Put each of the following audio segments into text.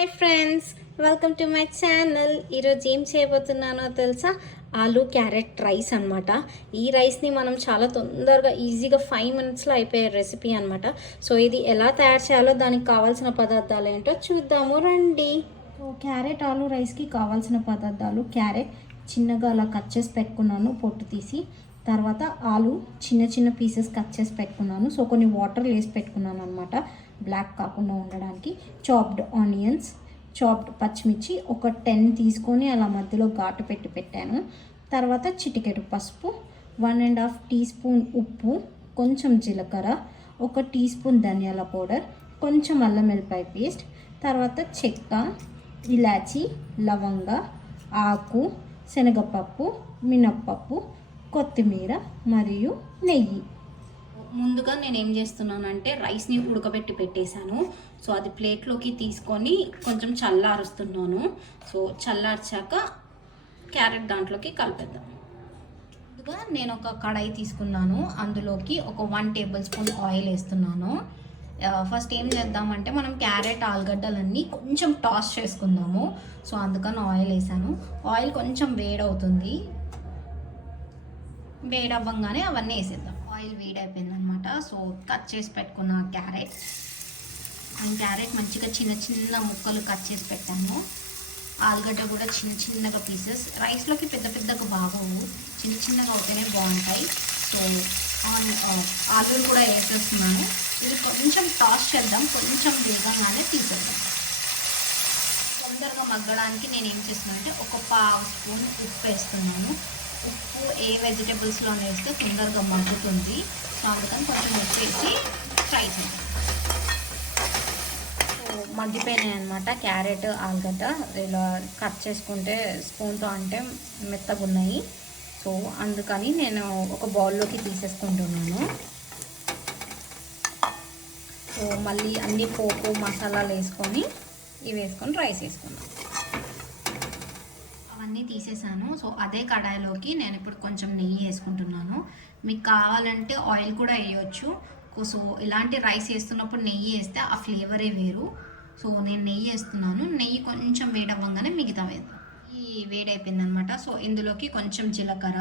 Hi friends welcome to my channel. ఈరోజు ఏం చేయబోతున్నానో తెలుసా? ఆలూ క్యారెట్ రైస్ అనమాట ఈ రైస్ని మనం చాలా తొందరగా ఈజీగా ఫైవ్ మినిట్స్లో అయిపోయే రెసిపీ అనమాట సో ఇది ఎలా తయారు చేయాలో దానికి కావాల్సిన పదార్థాలు ఏంటో చూద్దాము. రండి. క్యారెట్ ఆలు రైస్కి కావాల్సిన పదార్థాలు క్యారెట్ చిన్నగా అలా కట్ చేసి పెట్టుకున్నాను పొట్టు తీసి. తర్వాత ఆలు చిన్న చిన్న పీసెస్ కట్ చేసి పెట్టుకున్నాను. సో కొన్ని వాటర్ వేసి పెట్టుకున్నాను అనమాట బ్లాక్ కాకుండా ఉండడానికి చాప్డ్ ఆనియన్స్ చాప్డ్ పచ్చిమిర్చి ఒక టెన్ తీసుకొని అలా మధ్యలో ఘాటు పెట్టి పెట్టాను. తర్వాత చిటికెడు పసుపు one and half teaspoon ఉప్పు కొంచెం జీలకర్ర ఒక టీ స్పూన్ ధనియాల పౌడర్ కొంచెం అల్లం వెల్లిపాయ పేస్ట్ తర్వాత చెక్క ఇలాచి లవంగ ఆకు శనగపప్పు మినప్పప్పు కొత్తిమీర మరియు నెయ్యి. ముందుగా నేను ఏం చేస్తున్నానంటే రైస్ని ఉడకబెట్టి పెట్టేశాను. సో అది ప్లేట్లోకి తీసుకొని కొంచెం చల్లారుస్తున్నాను. సో చల్లార్చాక క్యారెట్ దాంట్లోకి కలిపేద్దాం. ముందుగా నేను ఒక కడాయి తీసుకున్నాను. అందులోకి ఒక వన్ టేబుల్ స్పూన్ ఆయిల్ వేస్తున్నాను. ఫస్ట్ ఏం చేద్దామంటే మనం క్యారెట్ ఆలుగడ్డలన్నీ కొంచెం టాస్ చేసుకుందాము. సో అందుకని ఆయిల్ వేసాను. ఆయిల్ కొంచెం వేడవుతుంది. వేడవ్వంగానే అవన్నీ వేసేద్దాం. ఆయిల్ వేడైపోయింది అనమాట సో కట్ చేసి పెట్టుకున్న క్యారెట్. అండ్ క్యారెట్ మంచిగా చిన్న చిన్న ముక్కలు కట్ చేసి పెట్టాను. ఆలుగడ్డ కూడా చిన్న చిన్నగా పీసెస్. రైస్లోకి పెద్ద పెద్దగా బాగోవు. చిన్న చిన్నగా అవుతేనే బాగుంటాయి. సో ఆన్ ఆలుగడ్డ కూడా వేసేస్తున్నాను. ఇది కొంచెం టాస్ చేద్దాం. కొంచెం వేగంగానే తీసేద్దాం. తొందరగా మగ్గడానికి నేను ఏం చేస్తున్నానంటే ఒక పావు స్పూన్ ఉప్పు వేస్తున్నాను. ఉప్పు ఏ వెజిటేబుల్స్లో వేస్తే తొందరగా మగ్గుతుంది. సో అందుకని కొంచెం వచ్చేసి ఫ్రై చేయండి సో మగ్గిపోయినాయి అనమాట క్యారెట్ ఆలుగడ్డ ఇలా కట్ చేసుకుంటే స్పూన్తో అంటే మెత్తగా ఉన్నాయి సో అందుకని నేను ఒక బౌల్లోకి తీసేసుకుంటున్నాను. సో మళ్ళీ అన్ని పోపు మసాలాలు వేసుకొని ఇవి వేసుకొని రైస్ వేసుకున్నాను అవన్నీ తీసేసాను. సో అదే కడాయిలోకి నేను ఇప్పుడు కొంచెం నెయ్యి వేసుకుంటున్నాను. మీకు కావాలంటే ఆయిల్ కూడా వేయొచ్చు. సో ఇలాంటి రైస్ వేస్తున్నప్పుడు నెయ్యి వేస్తే ఆ ఫ్లేవరే వేరు. సో నేను నెయ్యి వేస్తున్నాను. నెయ్యి కొంచెం వేడవ్వగానే మిగతా వేద్దాం. ఈ వేడైపోయింది అనమాట సో ఇందులోకి కొంచెం జీలకర్ర.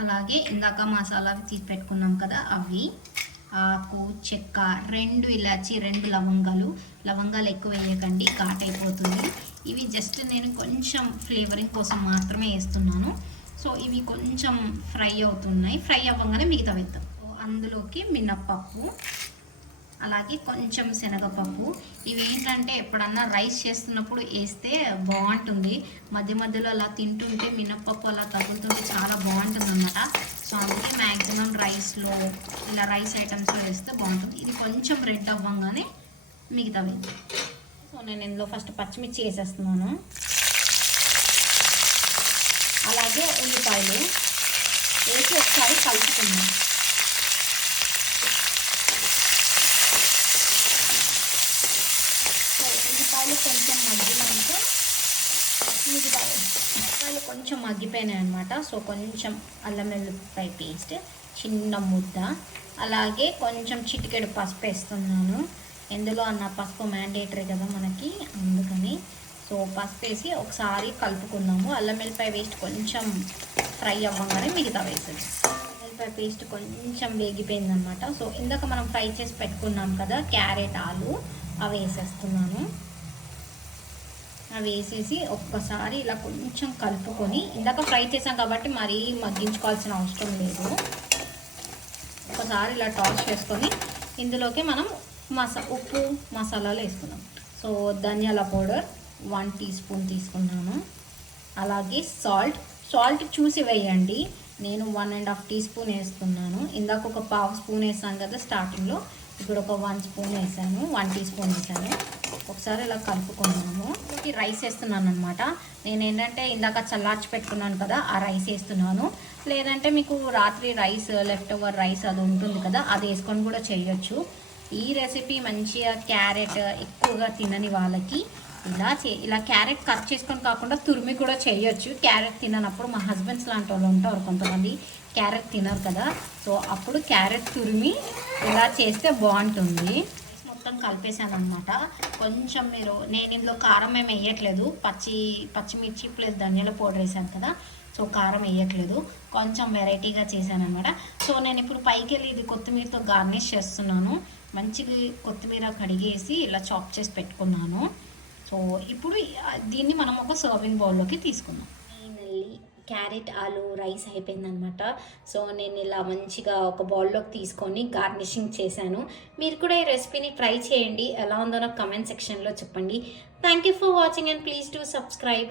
అలాగే ఇందాక మసాలా తీసి పెట్టుకున్నాం కదా అవి. ఆకు చెక్క రెండు ఇలాచి రెండు లవంగాలు. లవంగాలు ఎక్కువ వేయకండి. ఘాట్ అయిపోతుంది ఇవి జస్ట్ నేను కొంచెం ఫ్లేవరింగ్ కోసం మాత్రమే వేస్తున్నాను. సో ఇవి కొంచెం ఫ్రై అవుతున్నాయి. ఫ్రై అవ్వగానే మిగతా వేద్దాం. సో అందులోకి మినప్పప్పు అలాగే కొంచెం శనగపప్పు. ఇవి ఏంటంటే ఎప్పుడన్నా రైస్ చేస్తున్నప్పుడు వేస్తే బాగుంటుంది. మధ్య మధ్యలో అలా తింటుంటే మినప్పప్పు అలా తగులుతుంటే చాలా బాగుంటుంది అన్నమాట సో అందుకే మ్యాక్సిమం రైస్లో ఇలా రైస్ ఐటమ్స్లో వేస్తే బాగుంటుంది. ఇది కొంచెం రెడ్ అవ్వగానే మిగతా వేద్దాం. సో నేను ఇందులో ఫస్ట్ పచ్చిమిర్చి వేసేస్తున్నాను. అలాగే ఉల్లిపాయలు వేసి ఒకసారి కలుపుకుందాం. సో ఉల్లిపాయలు కొంచెం మగ్గినాక మిగతా ఉల్లిపాయలు కొంచెం మగ్గిపోయినాయి అనమాట సో కొంచెం అల్లం వెల్లుల్లిపాయ పేస్ట్ చిన్న ముద్ద. అలాగే కొంచెం చిటికెడు పసుపు వేస్తున్నాను. ఎందులో అన్న పసుపు మ్యాండేటరీ కదా మనకి అందుకని. సో పసుపు వేసి ఒకసారి కలుపుకుందాము. అల్లం వెల్లిపాయ పేస్ట్ కొంచెం ఫ్రై అవ్వగానే మిగతా వేసేది వెల్లిపాయ పేస్ట్ కొంచెం వేగిపోయింది అనమాట సో ఇందాక మనం ఫ్రై చేసి పెట్టుకున్నాం కదా క్యారెట్ ఆలు అవి వేసేస్తున్నాను. అవి వేసేసి ఒక్కసారి ఇలా కొంచెం కలుపుకొని ఇందాక ఫ్రై చేసాం కాబట్టి మరీ మగ్గించుకోవాల్సిన అవసరం లేదు. ఒకసారి ఇలా టాస్ చేసుకొని ఇందులోకి మనం మసా ఉప్పు మసాలాలు వేసుకున్నాం. సో ధనియాల పౌడర్ వన్ టీ స్పూన్ తీసుకున్నాను. అలాగే సాల్ట్. సాల్ట్ చూసి వేయండి. నేను one and half teaspoon వేస్తున్నాను ఇందాక ఒక పావు స్పూన్ వేసాను కదా స్టార్టింగ్లో. ఇప్పుడు ఒక వన్ స్పూన్ వేసాను. వన్ టీ స్పూన్ వేసాను. ఒకసారి ఇలా కలుపుకున్నాము. ఈ రైస్ వేస్తున్నాను అనమాట నేను ఏంటంటే ఇందాక చల్లార్చి పెట్టుకున్నాను కదా ఆ రైస్ వేస్తున్నాను. లేదంటే మీకు రాత్రి రైస్ లెఫ్ట్ ఓవర్ రైస్ అది ఉంటుంది కదా అది వేసుకొని కూడా చేయొచ్చు. ఈ రెసిపీ మంచిగా క్యారెట్ ఎక్కువగా తినని వాళ్ళకి ఇలా చే ఇలా క్యారెట్ కట్ చేసుకొని కాకుండా తురిమి కూడా చేయొచ్చు. క్యారెట్ తిననప్పుడు మా హస్బెండ్స్ లాంటి వాళ్ళు ఉంటారు కొంతమంది. క్యారెట్ తినరు కదా. సో అప్పుడు క్యారెట్ తురిమి ఇలా చేస్తే బాగుంటుంది. మొత్తం కలిపేసాను అనమాట కొంచెం మీరు నేను ఇందులో కారం ఏమి వేయట్లేదు. పచ్చి పచ్చిమిర్చి ప్లస్ ధనియాల పౌడర్ వేసాను కదా. సో కారం వేయట్లేదు. కొంచెం వెరైటీగా చేశాను అనమాట సో నేను ఇప్పుడు పైకి వెళ్ళి ఇది కొత్తిమీరతో గార్నిష్ చేస్తున్నాను. మంచిగా కొత్తిమీర కడిగేసి ఇలా చాప్ చేసి పెట్టుకున్నాను. సో ఇప్పుడు దీన్ని మనం ఒక సర్వింగ్ బౌల్లోకి తీసుకుందాం. క్యారెట్ ఆలు రైస్ అయిపోయిందనమాట సో నేను ఇలా మంచిగా ఒక బౌల్లోకి తీసుకొని గార్నిషింగ్ చేశాను. మీరు కూడా ఈ రెసిపీని ట్రై చేయండి. ఎలా ఉందో నాకు కమెంట్ సెక్షన్లో చెప్పండి. Thank you for watching and please to subscribe